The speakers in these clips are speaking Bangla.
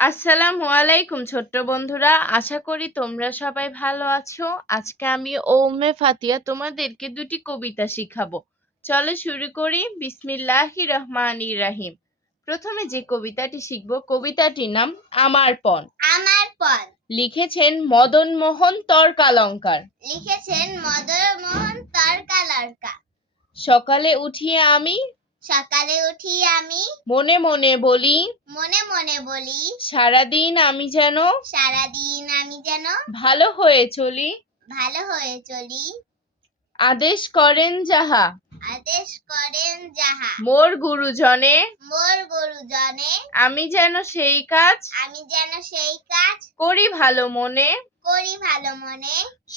আসসালামু আলাইকুম ছোট্ট বন্ধুরা, আশা করি তোমরা সবাই ভালো আছো। আজকে আমি ওমে ফাতিয়া তোমাদেরকে দুটি কবিতা শিখাবো। চলো শুরু করি। বিসমিল্লাহির রহমানির রহিম। প্রথমে যে কবিতাটি শিখবো, কবিতাটির নাম আমার পণ। আমার পণ। লিখেছেন মদন মোহন তর্কালঙ্কার। তর্কালঙ্কার। সকালে উঠিয়ে আমি মনে মনে বলি সারাদিন আমি যেন ভালো হয়ে চলি। আদেশ করেন যাহা মোর গুরুজনে আমি যেন সেই কাজ করি ভালো মনে।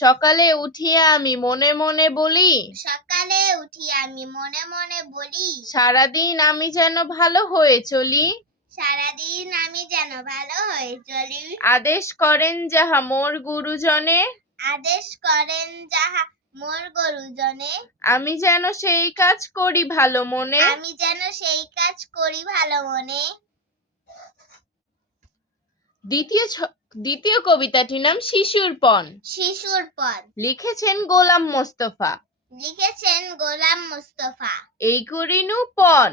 সকালে উঠিয়ে আমি মনে মনে বলি সারাদিন আমি যেন ভালো হয়ে চলি। আদেশ করেন যাহা মোর গুরুজনে আমি যেন সেই কাজ করি ভালো মনে। দ্বিতীয় কবিতাটির নাম শিশুর পণ। লিখেছেন গোলাম মোস্তফা। এই করিনু পণ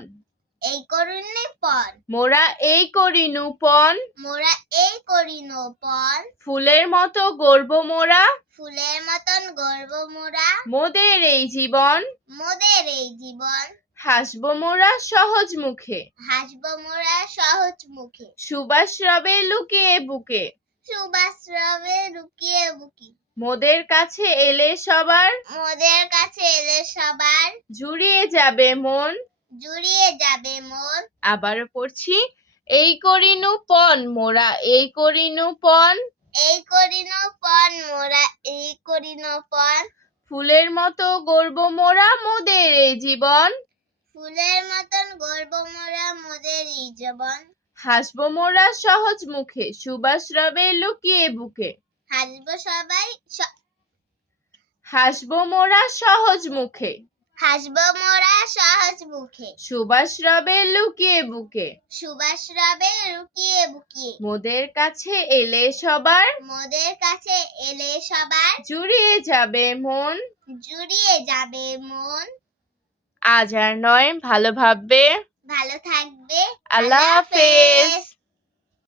মোরা এই করিনু পণ ফুলের মতো গর্ব মোরা মোদের এই জীবন হাসবো মোরা সহজ মুখে সুবাস রবে লুকিয়ে বুকে। মোদের কাছে এলে সবার জুড়িয়ে যাবে মন। আবারও পড়ছি। এই করিনু পণ মোরা এই করিনু পণ ফুলের মতো গর্ব মোরা মোদের এই জীবন হাসবো মোরা সহজ মুখে সুবাস রবে লুকিয়ে বুকে। হাসবো মোরা সহজ মুখে সুবাস রবে লুকিয়ে বুকে। মোদের কাছে এলে সবার জুড়িয়ে যাবে মন। আজ আর নয়, ভালো ভাববে। ভালো থাকবে। আল্লাহ হাফেজ।